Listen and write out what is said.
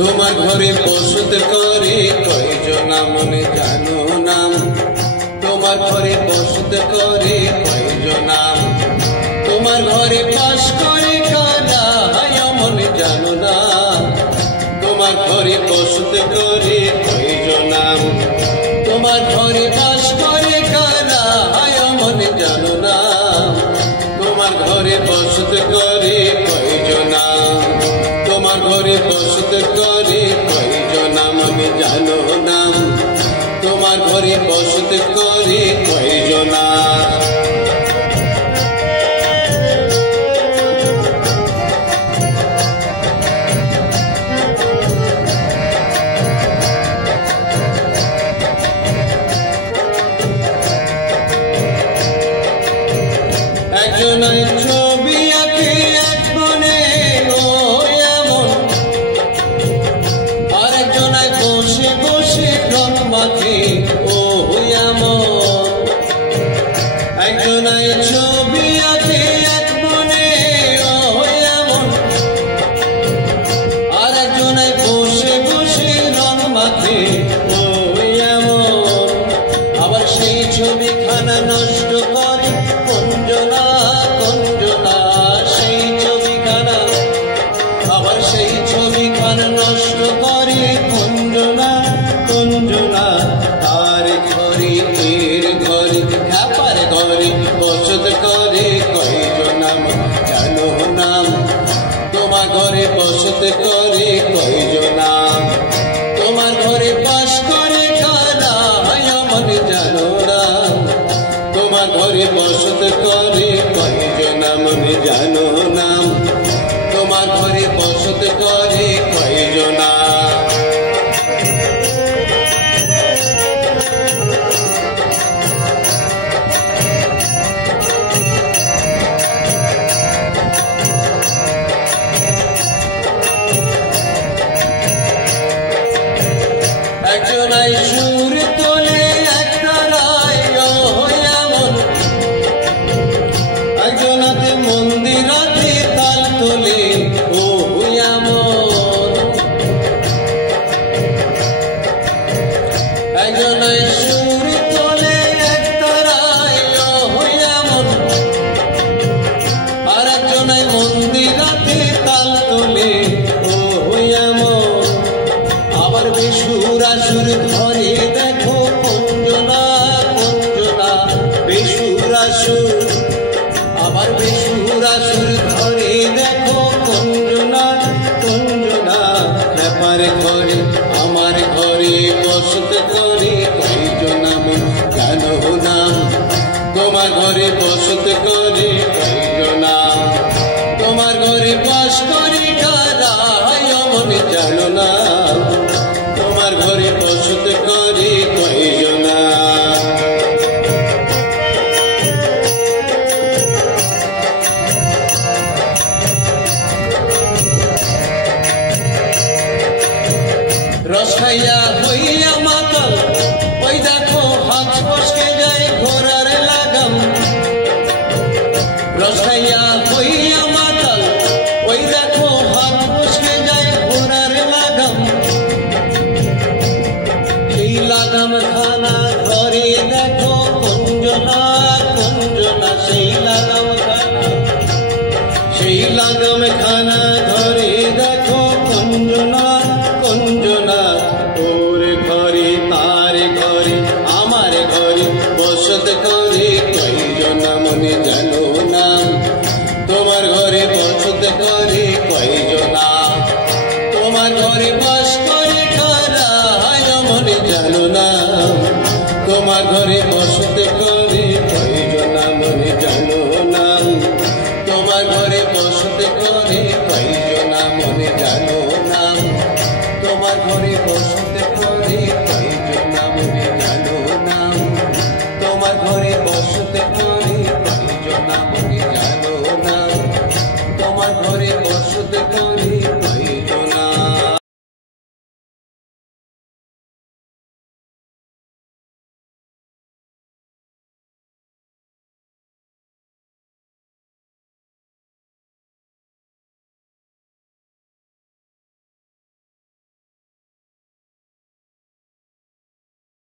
তোমার ঘরে বসত করে কয়জন মনে জানো নাম, তোমার ঘরে বসত করে কয়জন নাম, তোমার ঘরে বাস করে কারা মনে জানো না, তোমার ঘরে বসত করে কয়জন নাম, তোমার ঘরে বাস করে কারা মনে জানো না, তোমার ঘরে বসত করে কয়জন নাম, তোমার ঘরে বসত করে কয়জন আমি জানো নাম, তোমার ঘরে বসত করে কয়জন। একজনের ছবি আঁকে এক মনে এমন, আরেকজনায় বসে বসে রং মাখে ও এমন, একজনায় ছবি আঁকে এক মনে এমন, আরেকজনায় বসে বসে রং মাখে ও এমন, আবার সেই ছবিখানা নষ্ট করে কঞ্জনা কঞ্জনা, সেই ছবিখানা আবার সেই ছবিখানা নষ্ট করে কঞ্জনা কঞ্জনা, তার ঘরে এর ঘরে খ্যাপার ঘরে বসত করে কয়জন জানো নাম, তোমার ঘরে বসত করে কয়জন নাম, তোমার ঘরে বাস করে কারা মনে জানো নাম, তোমার ঘরে বসত করে কয়জন মনে জানো নাম, তোমার ঘরে বসত করে কয়জন। একজনাই সুর তোলে এক তারায় এমন, একজনাতে মন্দিরাতে তাল তোলে ও এমন, একজনাই সুর তোলে এক তারায় এমন, আর একজনাই মন্দিরাতে তাল তোলে ও এমন, আবার বেসুরাসুর ঘরে দেখো কঞ্জনা কঞ্জনা, বেসুরাসুর আবার বেসুরাসুর ঘরে দেখো কঞ্জনা কঞ্জনা, ব্যাপার ঘরে আমার ঘরে বসত করে কয়জন মন জানো নাম, তোমার ঘরে বসত করে কয়জন, তোমার ঘরে বাস করে কারা মনে জানো না, তোমার ঘরে বসত করে কয়জন। রস খাইয়া হইয়া মাতাল ওই দেখো হাত ফসকে যায় ঘোড়ার লাগাম, রস খাইয়া হইয়া মাতাল ওই দেখো হাত ফসকে যায় ঘোড়ার লাগাম, সেই লাগাম খানা ঘরে দেখো কঞ্জনা কঞ্জনা, সেই লাগাম খানা সেই লাগাম খানা ঘরে দেখো কঞ্জনা কঞ্জনা, ওর ঘরে তার ঘরে আমার ঘরে বসত করে কয়জন মনে জানো নাম, তোমার ঘরে বসত করে কয়জন, তোমার ঘরে বাস করে কারা মনে জানো না, তোমার ঘরে বসত করে